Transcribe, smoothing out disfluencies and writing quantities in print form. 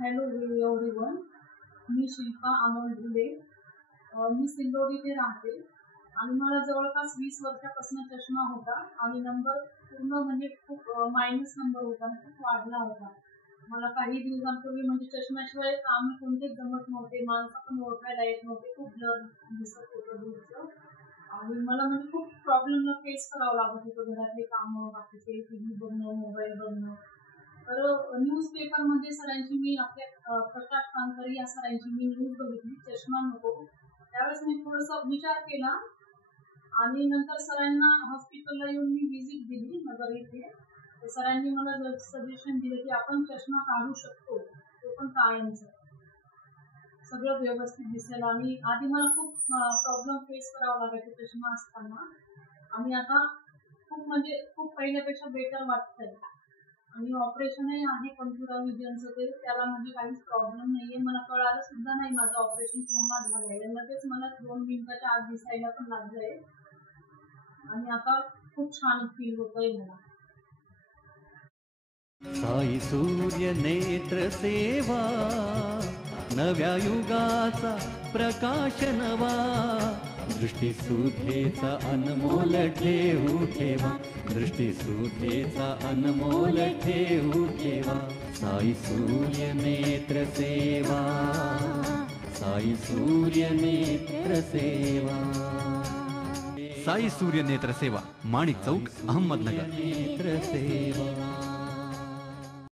Hello everyone. मी शिल्पा अमोल ढुले. मी सिल्लोड इथे राहते आणि मला जवळपास 20 वर्षापासून चष्मा होता आणि नंबर पूर्ण म्हणजे खूप मायनस नंबर होता, खूप वाढला होता. मला काही दिवसांपूर्वी म्हणजे चष्म्याशिवाय काम कोणतेच जमत नव्हते, माणसं पण ओळखायला येत नव्हते, खूप ब्लर दिसत होतं दूरचं. आणि मला म्हणजे खूप प्रॉब्लेमला फेस करावं लागत होतं, घरातले कामं, बाकीचे टीव्ही बघणं, मोबाईल बघणं. तर न्यूजपेपरमध्ये सरांची मी आपल्या प्रकाश कानकरे या सरांची मी न्यूज बघितली, चष्मा नको. त्यावेळेस मी थोडंसं विचार केला आणि नंतर सरांना हॉस्पिटलला येऊन मी व्हिजिट दिली नगर इथे. तर सरांनी मला सजेशन दिलं की आपण चष्मा काढू शकतो, तो पण कायमचा, सगळं व्यवस्थित दिसेल. आणि आधी मला खूप प्रॉब्लेम फेस करावा लागायचा चष्मा असताना, आणि आता खूप म्हणजे खूप पहिल्यापेक्षा बेटर वाटतंय. आणि ऑपरेशनही आहे कॉम्प्युटर विजनचं, ते त्याला म्हणजे काहीच प्रॉब्लेम नाहीये. मला कळालं सुद्धा नाही माझं ऑपरेशन केव्हा झालंय, लगेच मला 2 मिनिटाच्या आत दिसायला पण लागलंय आणि आता खूप छान फील होतंय मला. साई सूर्य नेत्र सेवा, नव्या युगाचा प्रकाश नवा, दृष्टिसुधेचा अनमोल ठेवू ठेवा, दृष्टिसुधेचा अनमोल ठेवू ठेवा. साई सूर्य नेत्र सेवा, साई सूर्य नेत्र सेवा. साई सूर्य नेत्र सेवा, माणिक चौक, अहमदनगर. नेत्र सेवा.